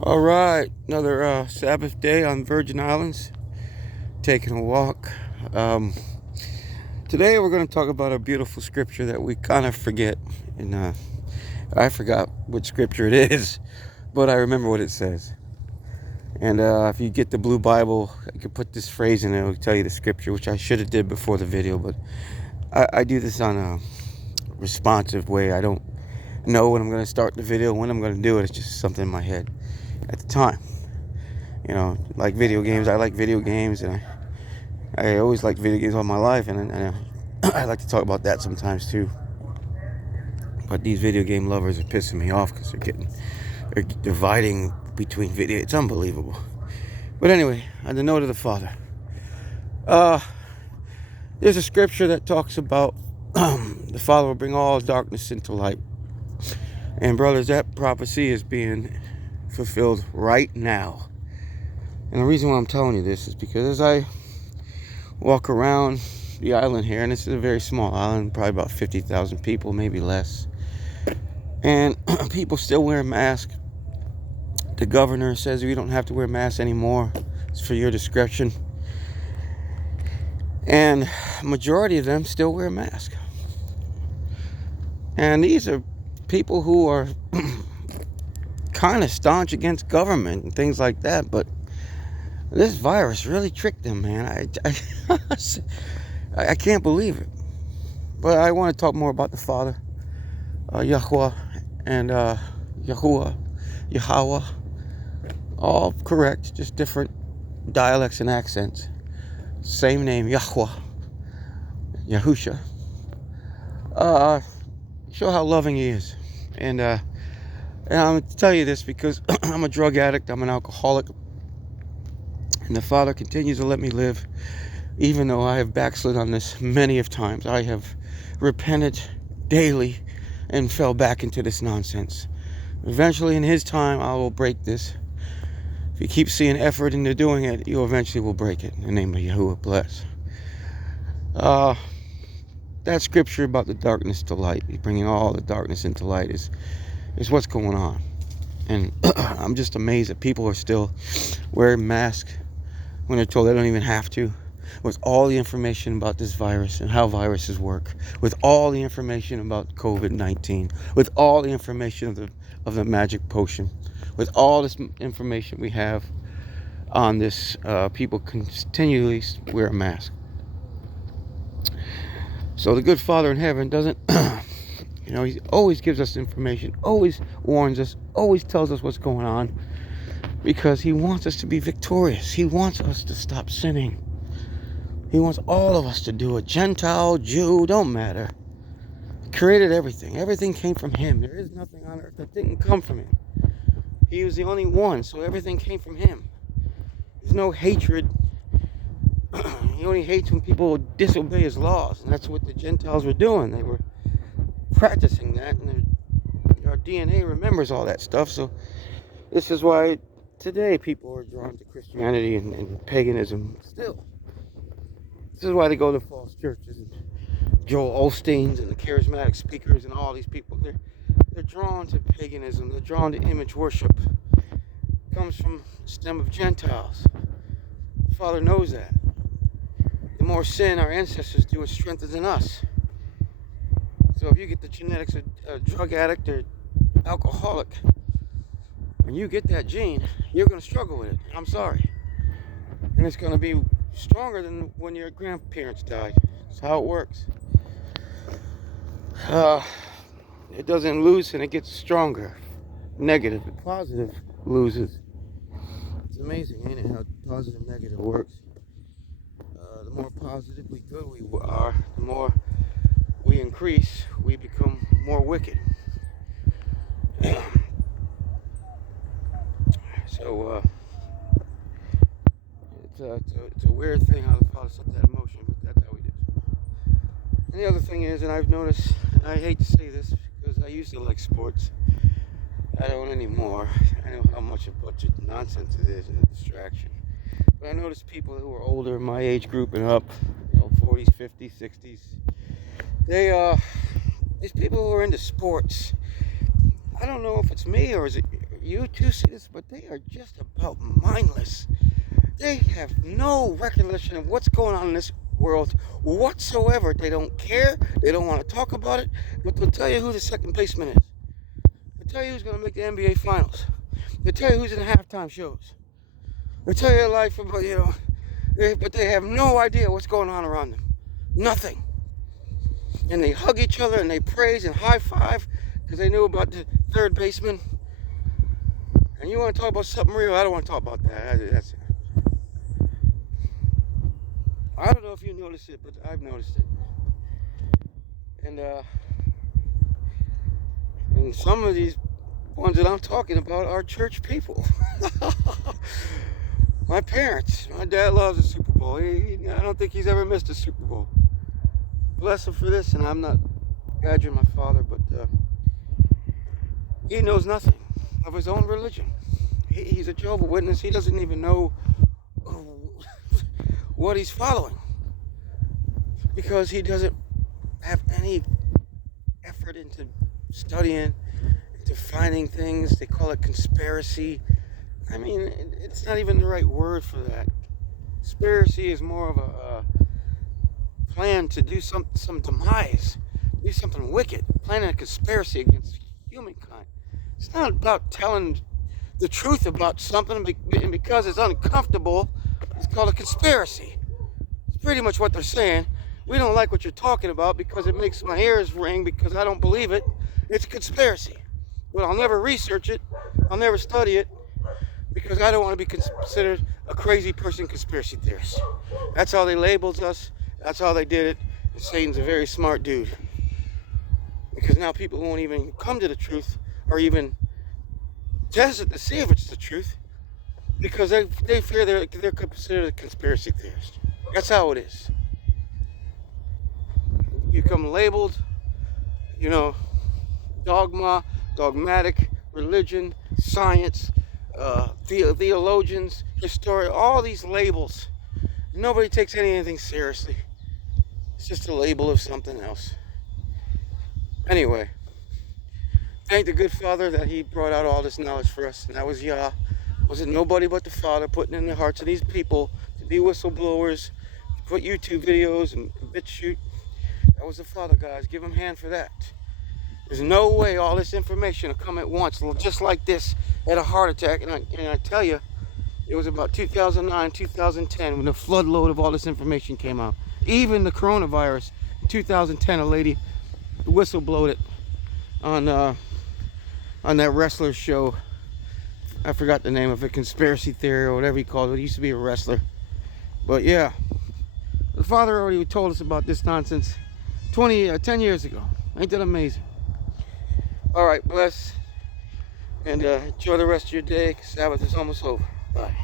All right, another Sabbath day on Virgin Islands, taking a walk. Um, Today we're going to talk about a beautiful scripture that we kind of forget, and I forgot what scripture it is, but I remember what it says. And if you get the Blue Bible, I could put this phrase in it. It'll tell you the scripture, which I should have did before the video, but I do this on a responsive way. I don't know when I'm going to start the video, when I'm going to do it. It's just something in my head at the time. Like video games. I like video games, and I always liked video games all my life, and I like to talk about that sometimes too. But these video game lovers are pissing me off because they're dividing between video. It's unbelievable. But anyway, on the note of the Father, there's a scripture that talks about the Father will bring all darkness into light. And brothers, that prophecy is being fulfilled right now. And the reason why I'm telling you this is because as I walk around the island here, and this is a very small island, probably about 50,000 people, maybe less, and people still wear masks. The governor says we don't have to wear masks anymore. It's for your discretion. And majority of them still wear masks. And these are people who are kind of staunch against government and things like that, but this virus really tricked them, man. I can't believe it. But I want to talk more about the Father, Yahweh, and Yahuwah, Yahweh. All correct, just different dialects and accents. Same name, Yahweh, Yahusha. Show how loving he is. And I'm going to tell you this because I'm a drug addict, I'm an alcoholic, and the Father continues to let me live, even though I have backslid on this many of times. I have repented daily and fell back into this nonsense. Eventually, in his time, I will break this. If you keep seeing effort into doing it, you eventually will break it. In the name of Yahuwah, bless. That scripture about the darkness to light, bringing all the darkness into light, is what's going on. And I'm just amazed that people are still wearing masks when they're told they don't even have to, with all the information about this virus and how viruses work, with all the information about COVID-19, with all the information of the magic potion, with all this information we have on this, people continually wear a mask. So the good Father in heaven doesn't, he always gives us information, always warns us, always tells us what's going on, because he wants us to be victorious. He wants us to stop sinning. He wants all of us to do it. Gentile, Jew, don't matter. He created everything. Everything came from him. There is nothing on earth that didn't come from him. He was the only one, so everything came from him. There's no hatred. He only hates when people disobey his laws, and that's what the Gentiles were doing. They were practicing that, and our DNA remembers all that stuff. So this is why today people are drawn to Christianity and paganism still. This is why they go to false churches and Joel Osteens and the charismatic speakers and all these people. They're drawn to paganism. They're drawn to image worship. It comes from the stem of Gentiles. The Father knows that. The more sin our ancestors do, it strengthens in us. So if you get the genetics of a drug addict or alcoholic, when you get that gene, you're going to struggle with it. I'm sorry. And it's going to be stronger than when your grandparents died. That's how it works. It doesn't lose and it gets stronger. Negative. The positive loses. It's amazing, ain't it, how positive and negative works. The more positively good we are, the more we increase, we become more wicked. So it's a weird thing how the Father set that in motion, but that's how he did it. And the other thing is, and I've noticed, and I hate to say this because I used to like sports, I don't anymore. I know how much a bunch of nonsense it is and a distraction. But I notice people who are older, my age group and up, 40s, 50s, 60s, these people who are into sports, I don't know if it's me or is it you two see this, but they are just about mindless. They have no recollection of what's going on in this world whatsoever. They don't care. They don't want to talk about it. But they'll tell you who the second baseman is. They'll tell you who's going to make the NBA Finals. They'll tell you who's in the halftime shows. They'll tell you their life about, but they have no idea what's going on around them. Nothing. And they hug each other and they praise and high five because they knew about the third baseman. And you want to talk about something real? I don't want to talk about that. I don't know if you noticed it, but I've noticed it. And some of these ones that I'm talking about are church people. My parents. My dad loves the Super Bowl. I don't think he's ever missed a Super Bowl. Bless him for this, and I'm not badgering my father, but he knows nothing of his own religion. He's a Jehovah's Witness. He doesn't even know what he's following because he doesn't have any effort into studying, into finding things. They call it conspiracy. I mean, it's not even the right word for that. Conspiracy is more of a plan to do some demise, do something wicked, planning a conspiracy against humankind. It's not about telling the truth about something and because it's uncomfortable. It's called a conspiracy. It's pretty much what they're saying. We don't like what you're talking about because it makes my ears ring because I don't believe it. It's a conspiracy. But I'll never research it. I'll never study it because I don't want to be considered a crazy person, conspiracy theorist. That's how they labeled us. That's how they did it. And Satan's a very smart dude. Because now people won't even come to the truth or even test it to see if it's the truth. Because they fear they're considered a conspiracy theorist. That's how it is. You become labeled, dogmatic, religion, science, theologians, historian, all these labels. Nobody takes anything seriously. It's just a label of something else. Anyway, thank the good Father that He brought out all this knowledge for us. And that was Yah. Wasn't nobody but the Father putting in the hearts of these people to be whistleblowers, to put YouTube videos and BitChute. That was the Father, guys. Give Him a hand for that. There's no way all this information will come at once, just like this, at a heart attack. And I tell you, it was about 2009, 2010 when the floodload of all this information came out. Even the coronavirus, in 2010, a lady whistleblowed it on that wrestler show. I forgot the name of it, Conspiracy Theory or whatever he called it. He used to be a wrestler. But yeah, the Father already told us about this nonsense 10 years ago. Ain't that amazing? All right, bless. And enjoy the rest of your day. Sabbath is almost over. Bye.